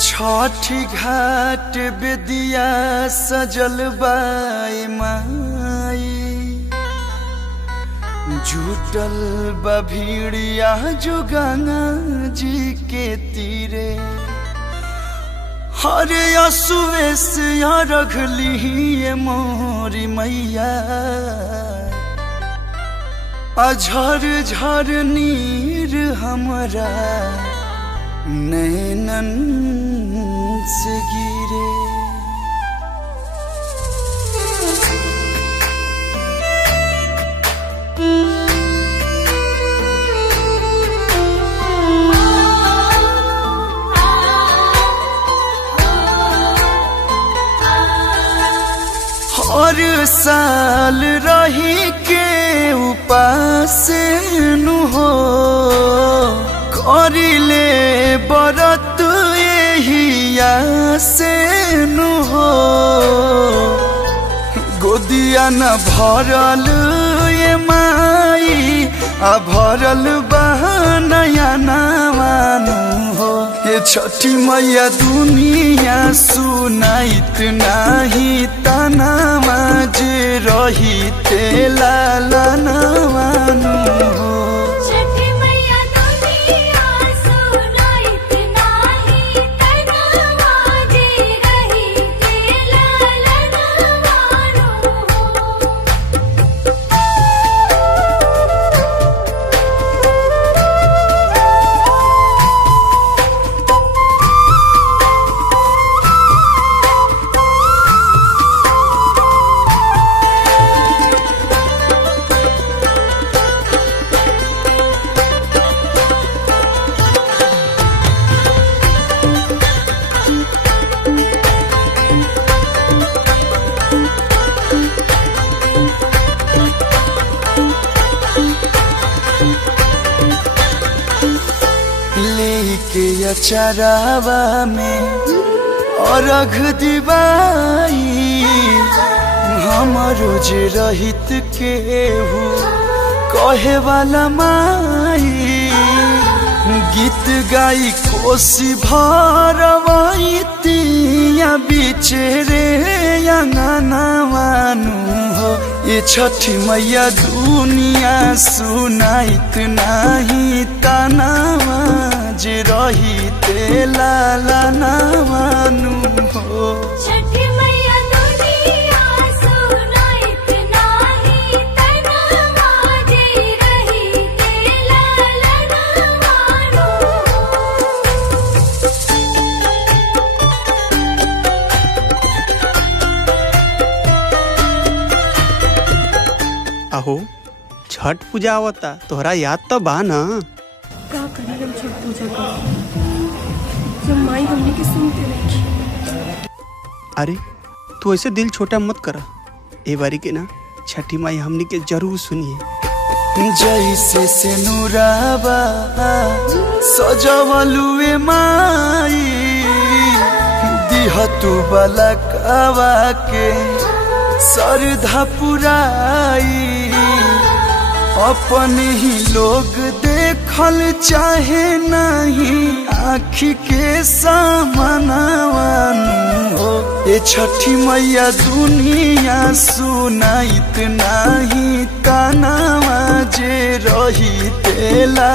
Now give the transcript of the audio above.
छठी घाट बेदिया सजल बाई माई, जुटल बा भीड़िया जो गंगा जी के तीरे। हरे असुए से रखली मोरी मैया, अझर झर नीर हमरा नैनन से गिरे। हर साल रही के उपास नु हो, करिले बरत यहिया से नु हो। गोदिया न भरल ये माई, आ भरल बहनया नवानु हो। ये छठी मैया दुनिया सुनाइत नाही तनामा, जे रही तेला नवानु हो। लेके अचरावा में अर्घ दिवाई, हमरो जे रहित केहू कहे वाला माई। गीत गाई कोसी भरवाईती, या बिचरे अंगनवानु हो। ये छठी मैया दुनिया सुनाइत नाही तनावा, जे रही तेला नवानु हो। छठी मैया दुनिया सुनाइत नाही तनावा, जे रही तेला नवानु हो। अहो छठ पूजा आवता, तोहरा याद तो बा ना? का करी हम छठ पूजा कर, जब माई हमने के सुनते नहीं। अरे तू ऐसे दिल छोटा मत करा, ए बारी के ना छठी माई हमने के जरूर सुनिए। जैसे से नूराबा सजवलुए माई, दिहतु बलकवा के सरधा पुराई। अपन ही लोग देखल चाहे नहीं, आँखी के सामनावानु हो। ये छठी मैया दुनिया सुनाइत नाही तनावा, जे रही तेला